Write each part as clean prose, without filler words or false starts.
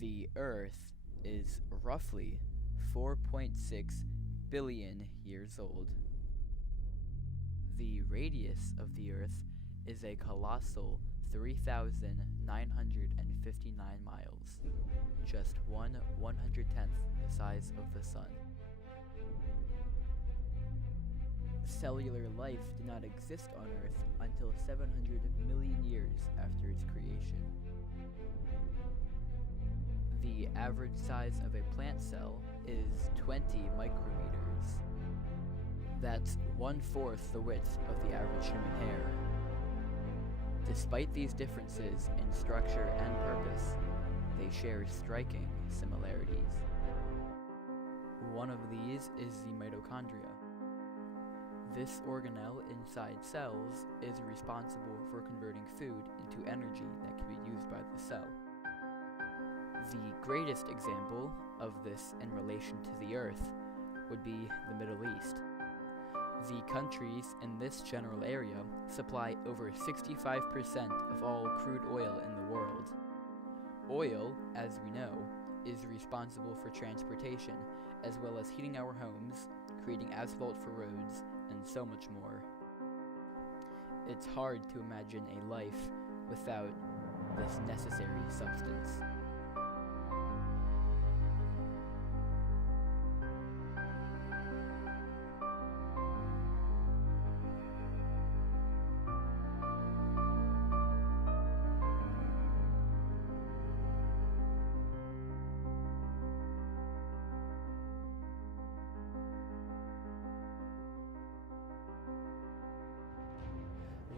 The Earth is roughly 4.6 billion years old. The radius of the Earth is a colossal 3,959 miles, just 1/110th the size of the Sun. Cellular life did not exist on Earth until 700 million years after its creation. The average size of a plant cell is 20 micrometers. That's 1/4 the width of the average human hair. Despite these differences in structure and purpose, they share striking similarities. One of these is the mitochondria. This organelle inside cells is responsible for converting food into energy that can be used by the cell. The greatest example of this in relation to the Earth would be the Middle East. The countries in this general area supply over 65% of all crude oil in the world. Oil, as we know, is responsible for transportation, as well as heating our homes, creating asphalt for roads, and so much more. It's hard to imagine a life without this necessary substance.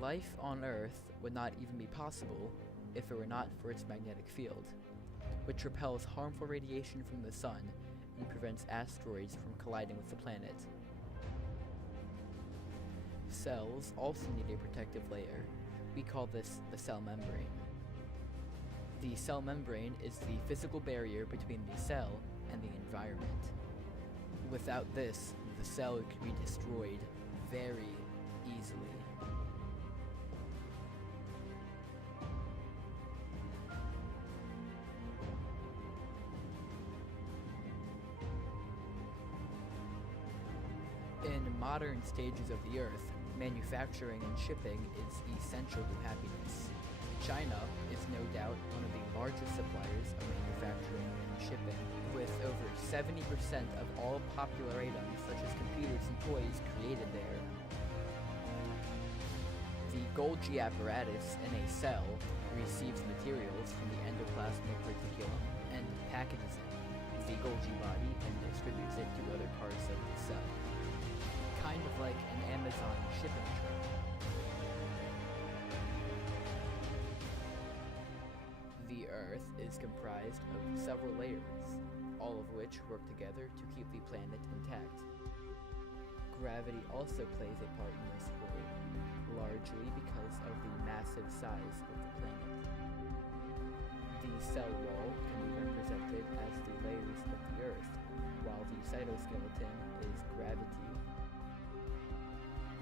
Life on Earth would not even be possible if it were not for its magnetic field, which repels harmful radiation from the sun and prevents asteroids from colliding with the planet. Cells also need a protective layer. We call this the cell membrane. The cell membrane is the physical barrier between the cell and the environment. Without this, the cell could be destroyed very easily. In modern stages of the Earth, manufacturing and shipping is essential to happiness. China is no doubt one of the largest suppliers of manufacturing and shipping, with over 70% of all popular items such as computers and toys created there. The Golgi apparatus in a cell receives materials from the endoplasmic reticulum and packages it, the Golgi body, and distributes it to other parts of the cell. Kind of like an Amazon shipping truck. The Earth is comprised of several layers, all of which work together to keep the planet intact. Gravity also plays a part in this story, largely because of the massive size of the planet. The cell wall can be represented as the layers of the Earth, while the cytoskeleton is gravity.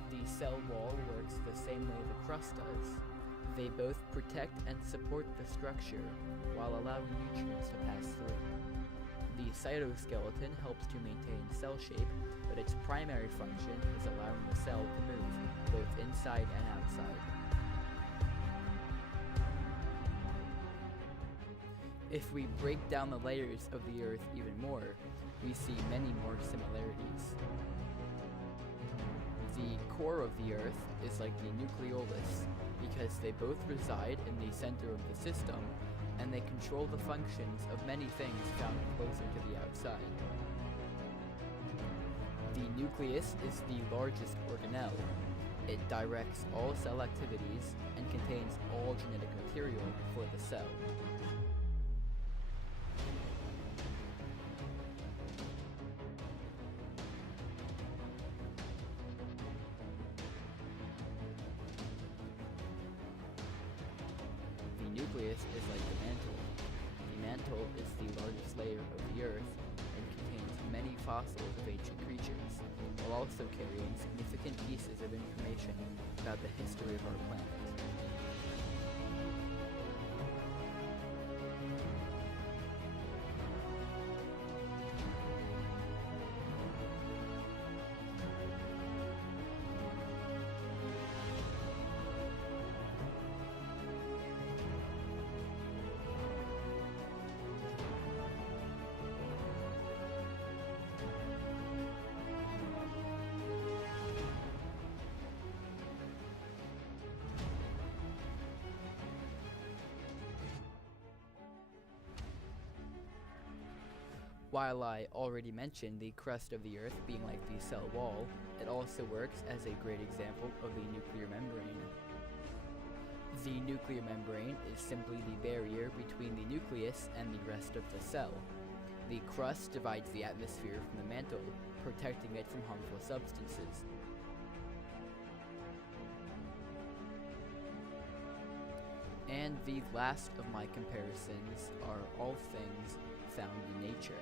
The cell wall works the same way the crust does. They both protect and support the structure while allowing nutrients to pass through. The cytoskeleton helps to maintain cell shape, but its primary function is allowing the cell to move, both inside and outside. If we break down the layers of the Earth even more, we see many more similarities. The core of the Earth is like the nucleolus, because they both reside in the center of the system, and they control the functions of many things found closer to the outside. The nucleus is the largest organelle. It directs all cell activities and contains all genetic material for the cell. The nucleus is like the mantle. The mantle is the largest layer of the Earth and contains many fossils of ancient creatures, while also carrying significant pieces of information about the history of our planet. While I already mentioned the crust of the Earth being like the cell wall, it also works as a great example of the nuclear membrane. The nuclear membrane is simply the barrier between the nucleus and the rest of the cell. The crust divides the atmosphere from the mantle, protecting it from harmful substances. And the last of my comparisons are all things found in nature.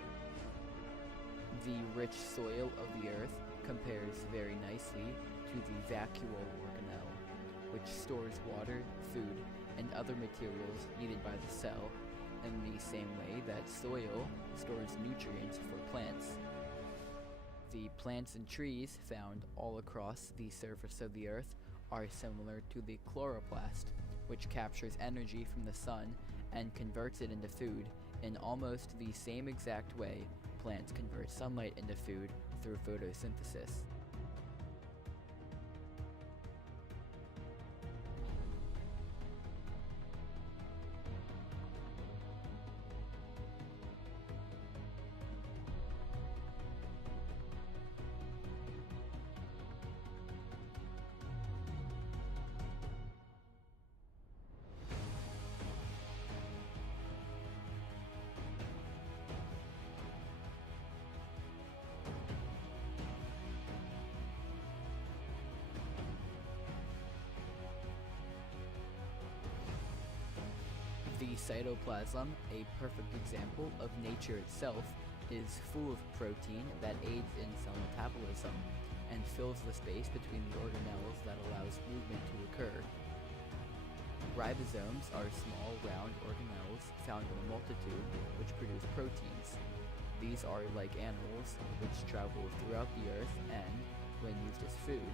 The rich soil of the Earth compares very nicely to the vacuole organelle, which stores water, food, and other materials needed by the cell in the same way that soil stores nutrients for plants. The plants and trees found all across the surface of the Earth are similar to the chloroplast, which captures energy from the sun and converts it into food in almost the same exact way plants convert sunlight into food through photosynthesis. The cytoplasm, a perfect example of nature itself, is full of protein that aids in cell metabolism and fills the space between the organelles that allows movement to occur. Ribosomes are small, round organelles found in a multitude which produce proteins. These are like animals, which travel throughout the Earth and, when used as food,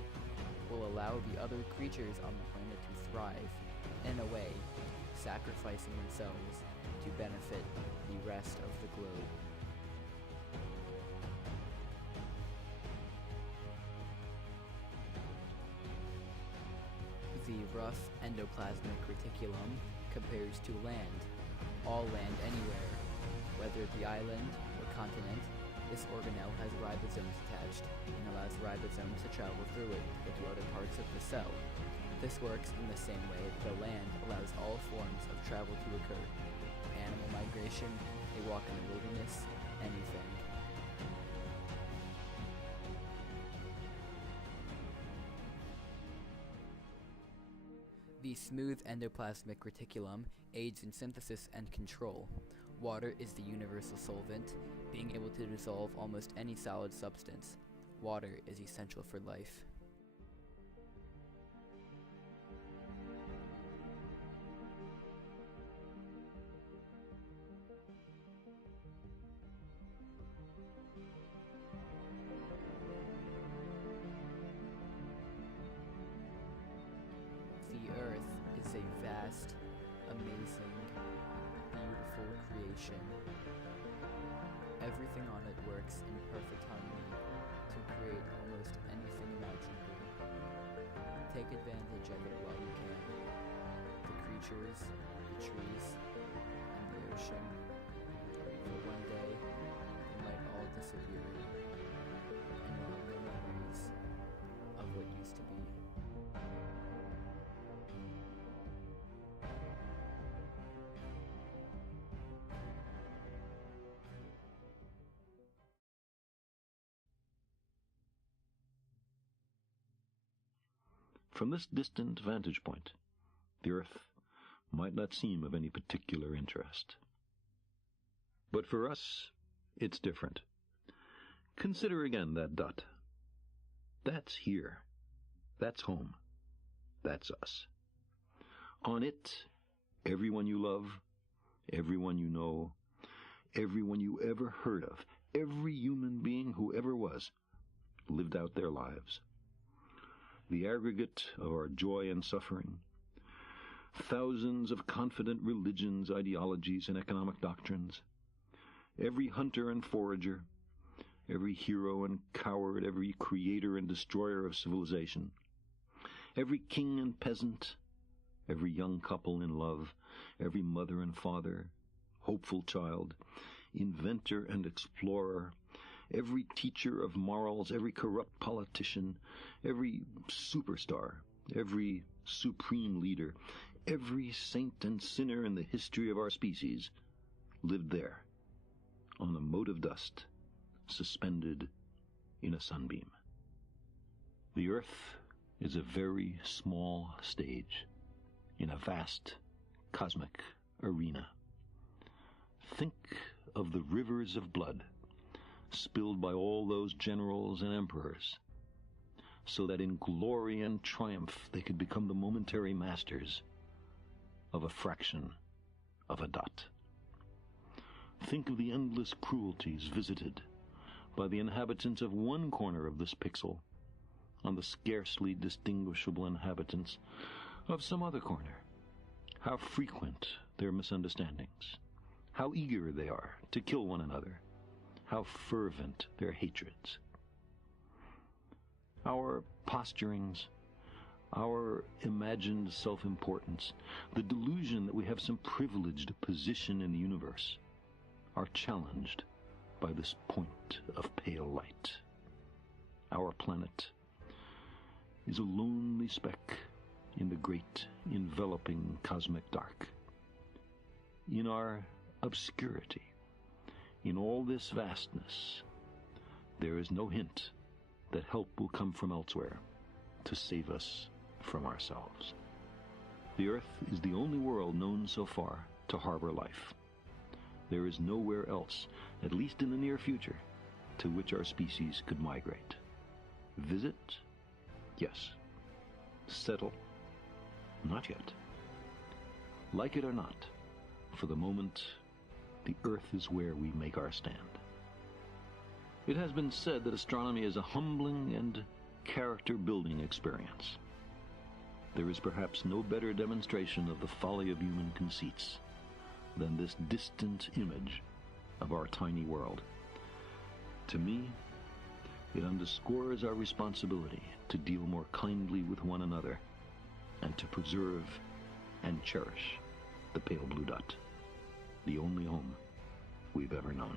will allow the other creatures on the planet to thrive, in a way, sacrificing themselves to benefit the rest of the globe. The rough endoplasmic reticulum compares to land, all land anywhere. Whether it be island or continent, this organelle has ribosomes attached and allows ribosomes to travel through it to get to other parts of the cell. This works in the same way that the land allows all forms of travel to occur. Animal migration, a walk in the wilderness, anything. The smooth endoplasmic reticulum aids in synthesis and control. Water is the universal solvent, being able to dissolve almost any solid substance. Water is essential for life. The Earth is a vast, amazing, beautiful creation. Everything on it works in perfect harmony to create almost anything imaginable. Take advantage of it while you can. The creatures, the trees, and the ocean. For one day, they might all disappear, and we'll have no memories of what used to be. From this distant vantage point, the Earth might not seem of any particular interest. But for us, it's different. Consider again that dot. That's here. That's home. That's us. On it, everyone you love, everyone you know, everyone you ever heard of, every human being who ever was, lived out their lives. The aggregate of our joy and suffering, thousands of confident religions, ideologies, and economic doctrines, every hunter and forager, every hero and coward, every creator and destroyer of civilization, every king and peasant, every young couple in love, every mother and father, hopeful child, inventor and explorer, every teacher of morals, every corrupt politician, every superstar, every supreme leader, every saint and sinner in the history of our species lived there, on a mote of dust, suspended in a sunbeam. The earth is a very small stage in a vast cosmic arena. Think of the rivers of blood spilled by all those generals and emperors, so that in glory and triumph they could become the momentary masters of a fraction of a dot. Think of the endless cruelties visited by the inhabitants of one corner of this pixel on the scarcely distinguishable inhabitants of some other corner. How frequent their misunderstandings, how eager they are to kill one another, how fervent their hatreds. Our posturings, our imagined self-importance, the delusion that we have some privileged position in the universe, are challenged by this point of pale light. Our planet is a lonely speck in the great enveloping cosmic dark. In our obscurity, in all this vastness, there is no hint that help will come from elsewhere to save us from ourselves. The Earth is the only world known so far to harbor life. There is nowhere else, at least in the near future, to which our species could migrate. Visit? Yes. Settle? Not yet. Like it or not, for the moment, the Earth is where we make our stand. It has been said that astronomy is a humbling and character-building experience. There is perhaps no better demonstration of the folly of human conceits than this distant image of our tiny world. To me, it underscores our responsibility to deal more kindly with one another and to preserve and cherish the pale blue dot, the only home we've ever known.